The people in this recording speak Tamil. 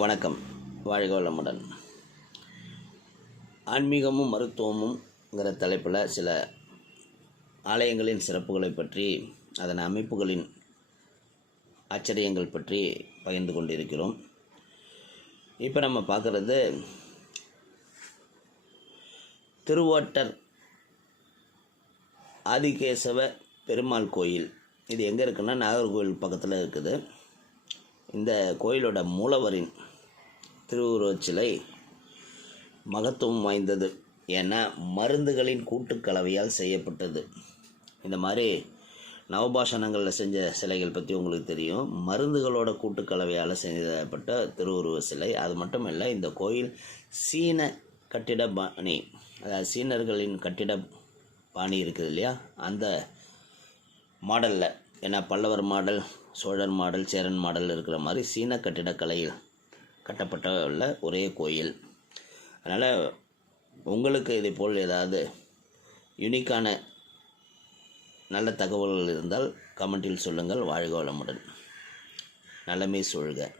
வணக்கம். வாழ்க வளமுடன். ஆன்மீகமும் மருத்துவமும்ங்கிற தலைப்பில் சில ஆலயங்களின் சிறப்புகளை பற்றி அதன் அமைப்புகளின் ஆச்சரியங்கள் பற்றி பகிர்ந்து கொண்டிருக்கிறோம். இப்போ நம்ம பார்க்குறது திருவாட்டர் ஆதிகேசவ பெருமாள் கோயில். இது எங்கே இருக்குன்னா நாகர்கோவில் பக்கத்தில் இருக்குது. இந்த கோயிலோட மூலவரின் திருவுருவச் சிலை மகத்துவம் வாய்ந்தது ஏன்னா மருந்துகளின் கூட்டுக்கலவையால் செய்யப்பட்டது. இந்த மாதிரி நவபாஷணங்களில் செஞ்ச சிலைகள் பற்றி உங்களுக்கு தெரியும். மருந்துகளோட கூட்டுக்கலவையால் செய்யப்பட்ட திருவுருவ சிலை அது மட்டும் இல்லை இந்த கோயில் சீன கட்டிட பாணி அதாவது சீனர்களின் கட்டிட பாணி இருக்குது இல்லையா? அந்த மாடலில் ஏன்னா பல்லவர் மாடல் சோழர் மாடல் சேரன் மாடல் இருக்கிற மாதிரி சீன கட்டிடக்கலையில் கட்டப்பட்ட உள்ள ஒரே கோயில். அதனால் உங்களுக்கு இதை போல் ஏதாவது யுனிக்கான நல்ல தகவல்கள் இருந்தால் கமெண்ட்டில் சொல்லுங்கள். வாழ்க வளமுடன். நலமே சொல்க